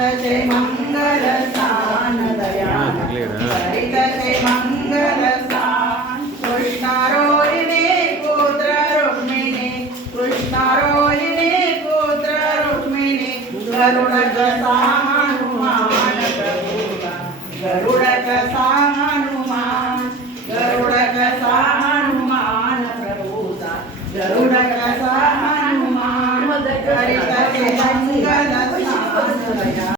जय मंगल स्थान दयाल हरित जय मंगल स्थान कृष्ण रोहिणी पुत्र रुक्मिणी कृष्ण रोहिणी पुत्र रुक्मिणी गरुड़ कसा हनुमान प्रभुता गरुड़ कसा हनुमान गरुड़ कसा हनुमान प्रभुता गरुड़ कसा हनुमान हरित जय मंगल स्थान दयाल